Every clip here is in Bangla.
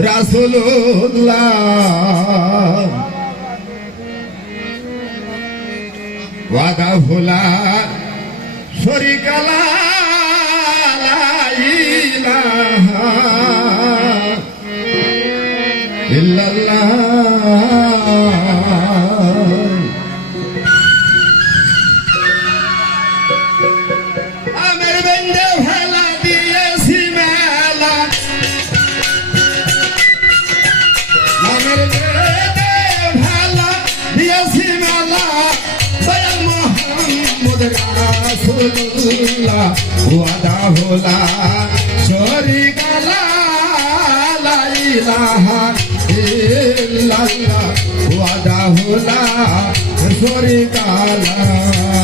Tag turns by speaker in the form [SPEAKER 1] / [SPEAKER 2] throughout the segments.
[SPEAKER 1] রাসুল্লাহ ওয়াদা ভোলা শরিকালা রাসূলুল্লাহ ওয়াদা হোলা শরিকালা লা ইলাহা ইল্লাল্লাহ ওয়াদা ভোলা শরিকালা দয়াল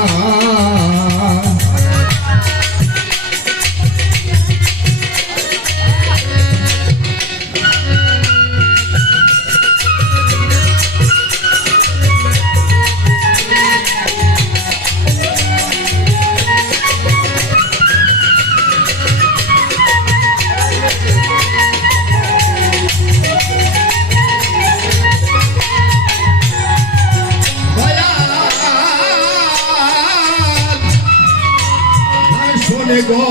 [SPEAKER 1] হোলা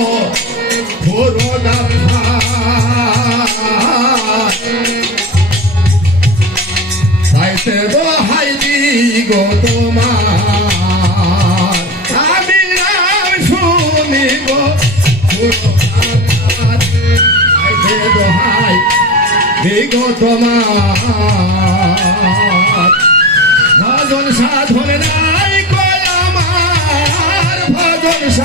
[SPEAKER 1] চোরি গালা দয়াল শোনে গো সাইতে দো গো তোমার। আমি নাম শুনি গো সাইতে দো হাই গো ভজন সাধন নাই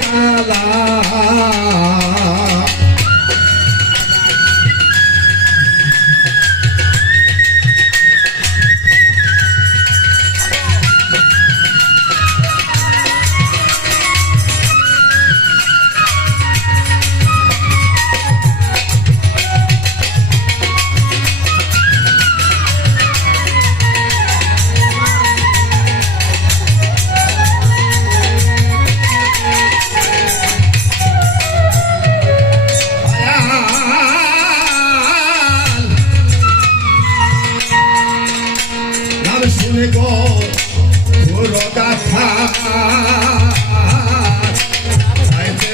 [SPEAKER 1] Uh...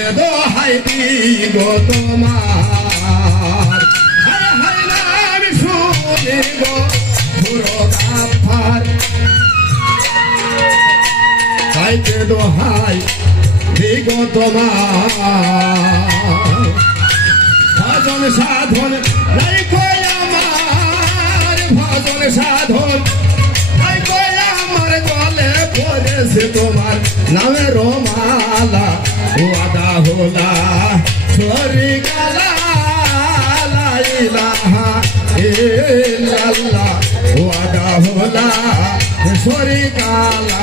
[SPEAKER 1] হাইতে দো হাইদি গো তোমার। হায় হায় নাম শুনে গো পুরো গাথার হাইতে দো হাই তোমার। ভজন সাধন, নাই কয়া ভজন সাধন আমার গলে তোমার তোমার রোমালা ও আদা হোলা সরি গালা ইলাহা ইল্লাল্লাহ, ওয়াদা হোলা সরি গালা।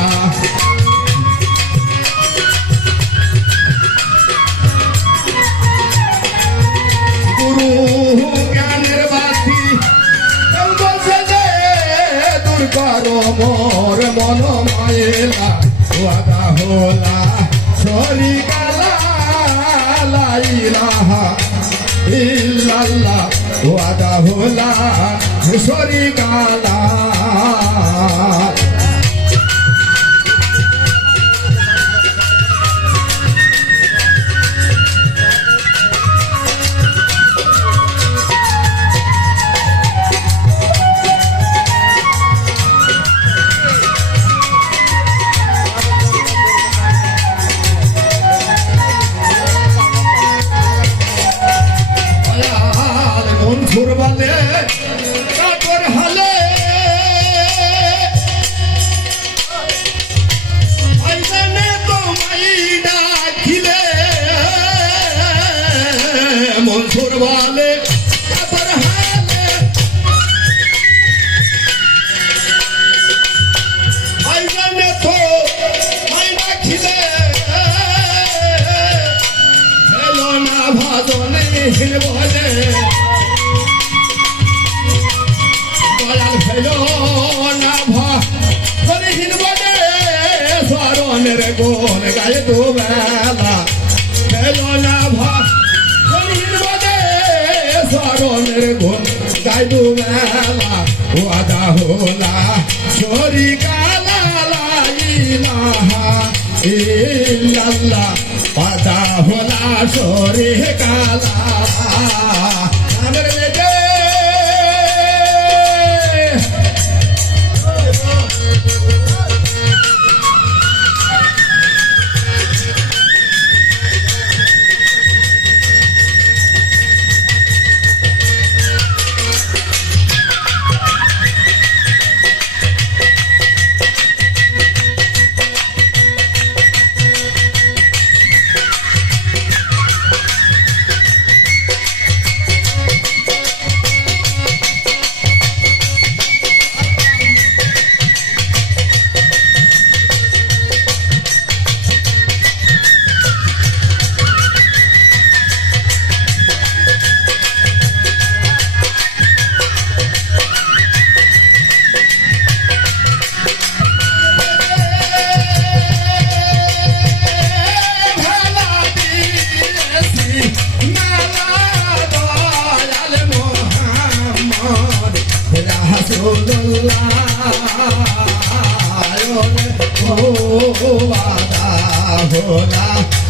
[SPEAKER 1] মোর মন মাইলা ওয়াদা হোলা সরি কালা লা ইলাহা ইল্লাল্লাহ ওয়াদা হোলা সরি কালা ভাজনে হিল বলে দয়াল ফেলো না ভাজনে হিল বলে স্মরণের গুণ গায়ে দু বেলা ফেলো না ভাজনে হিল বলে স্মরণের গুণ গায়ে দু বেলা ওয়াদা হোলা চোরি কালা ইলাহা ইল্লাল্লাহ পাতা হলা সরে কালা। আমার রাসূলুল্লাহ ও